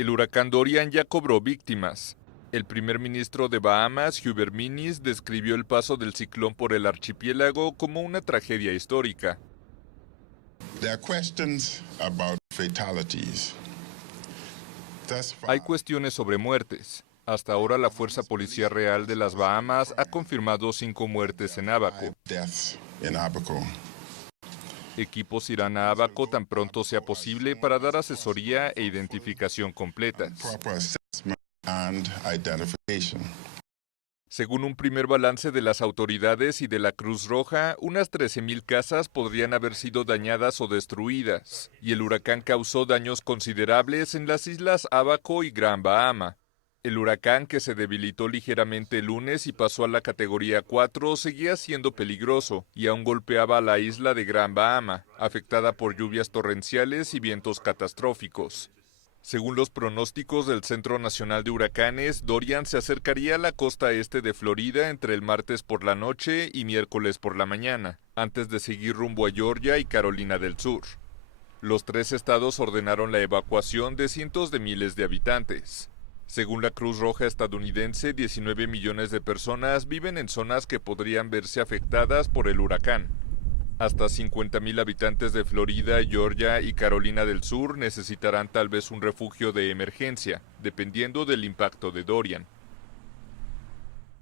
El huracán Dorian ya cobró víctimas. El primer ministro de Bahamas, Hubert Minnis, describió el paso del ciclón por el archipiélago como una tragedia histórica. Hay cuestiones sobre muertes. Hasta ahora la Fuerza Policial Real de las Bahamas ha confirmado 5 muertes en Abaco. Equipos irán a Abaco tan pronto sea posible para dar asesoría e identificación completas. Según un primer balance de las autoridades y de la Cruz Roja, unas 13,000 casas podrían haber sido dañadas o destruidas, y el huracán causó daños considerables en las islas Abaco y Gran Bahama. El huracán, que se debilitó ligeramente el lunes y pasó a la categoría 4, seguía siendo peligroso y aún golpeaba a la isla de Gran Bahama, afectada por lluvias torrenciales y vientos catastróficos. Según los pronósticos del Centro Nacional de Huracanes, Dorian se acercaría a la costa este de Florida entre el martes por la noche y miércoles por la mañana, antes de seguir rumbo a Georgia y Carolina del Sur. Los 3 estados ordenaron la evacuación de cientos de miles de habitantes. Según la Cruz Roja estadounidense, 19 millones de personas viven en zonas que podrían verse afectadas por el huracán. Hasta 50,000 habitantes de Florida, Georgia y Carolina del Sur necesitarán tal vez un refugio de emergencia, dependiendo del impacto de Dorian.